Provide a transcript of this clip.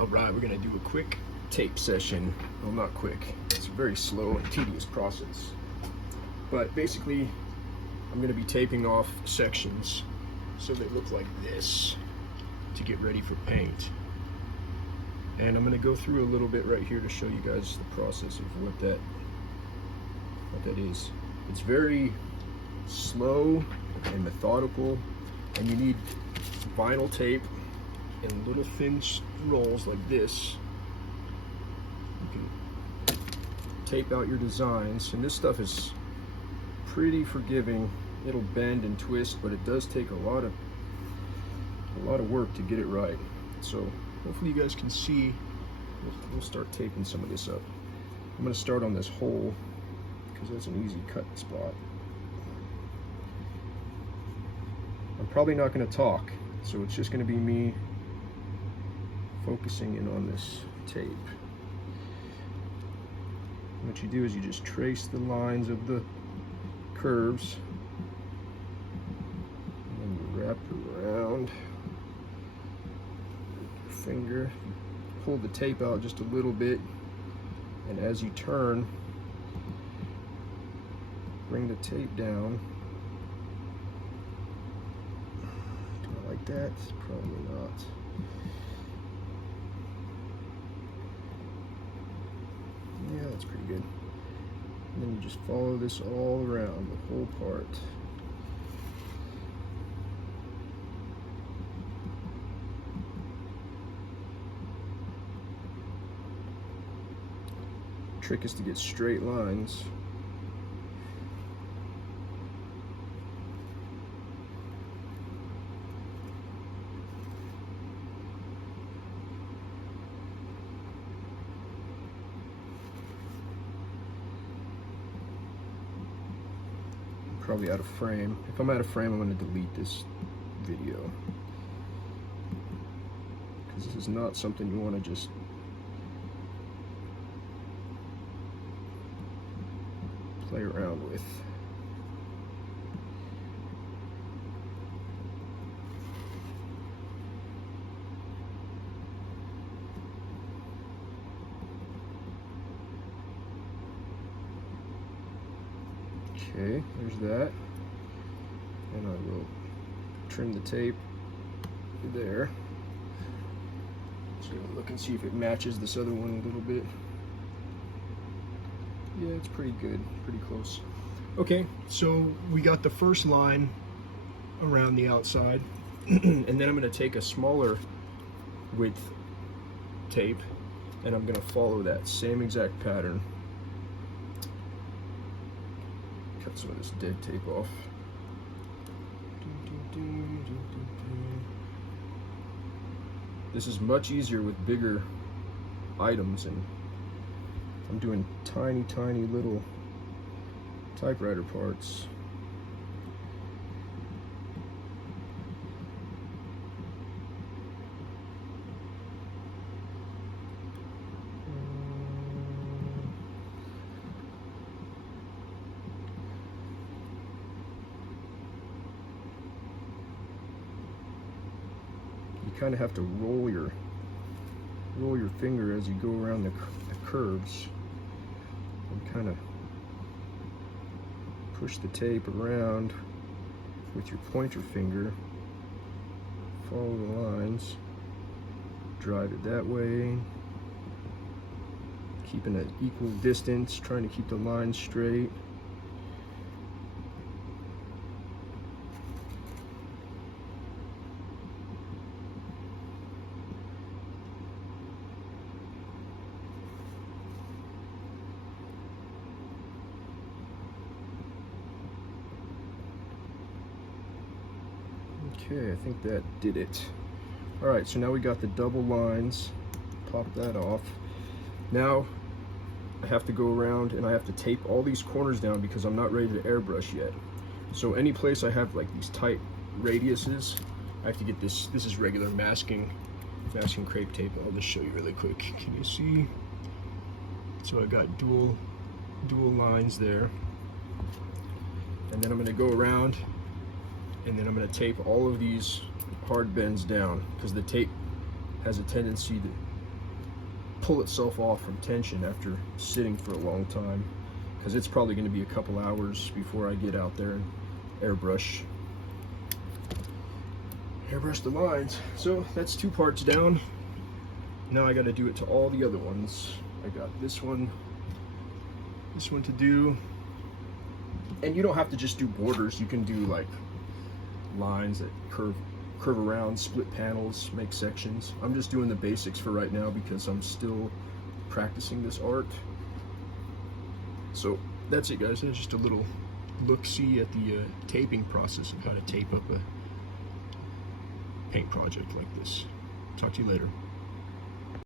All right, we're gonna do a quick tape session. Well, not quick. It's a very slow and tedious process. But basically, I'm gonna be taping off sections so they look like this to get ready for paint. And I'm gonna go through a little bit right here to show you guys the process of what that is. It's very slow and methodical, and you need vinyl tape in little thin rolls like this. You can tape out your designs, and this stuff is pretty forgiving. It'll bend and twist, but it does take a lot of work to get it right. So hopefully you guys can see. We'll start taping some of this up. I'm going to start on this hole because that's an easy cut spot. I'm probably not going to talk, so it's just going to be me focusing in on this tape. What you do is you just trace the lines of the curves, and then you wrap it around your finger, pull the tape out just a little bit, and as you turn, bring the tape down. Do I like that? Probably not. Yeah, that's pretty good. And then you just follow this all around, the whole part. Trick is to get straight lines. Probably out of frame. If I'm out of frame, I'm going to delete this video, because this is not something you want to just play around with. Okay, there's that, and I will trim the tape there. Just gonna look and see if it matches this other one a little bit. Yeah, it's pretty good, pretty close. Okay, so we got the first line around the outside, and then I'm gonna take a smaller width tape, and I'm gonna follow that same exact pattern. Cut some of this dead tape off. This is much easier with bigger items, and I'm doing tiny little typewriter parts. You kind of have to roll your finger as you go around the curves, and kind of push the tape around with your pointer finger. Follow the lines, drive it that way, keeping an equal distance, trying to keep the lines straight. Okay, I think that did it. All right, so now we got the double lines. Pop that off. Now I have to go around and I have to tape all these corners down because I'm not ready to airbrush yet. So any place I have like these tight radiuses, I have to get this. This is regular masking crepe tape. I'll just show you really quick. Can you see? So I got dual lines there, and then I'm going to go around, and then I'm going to tape all of these hard bends down, because the tape has a tendency pull itself off from tension after sitting for a long time, because it's probably going to be a couple hours before I get out there and airbrush the lines. So that's 2 parts down. Now I got to do it to all the other ones. I got this one to do, and you don't have to just do borders. You can do like lines that curve around, split panels, make sections. I'm just doing the basics for right now because I'm still practicing this art. So that's it, guys. That's just a little look-see at the taping process of how to tape up a paint project like this. Talk to you later.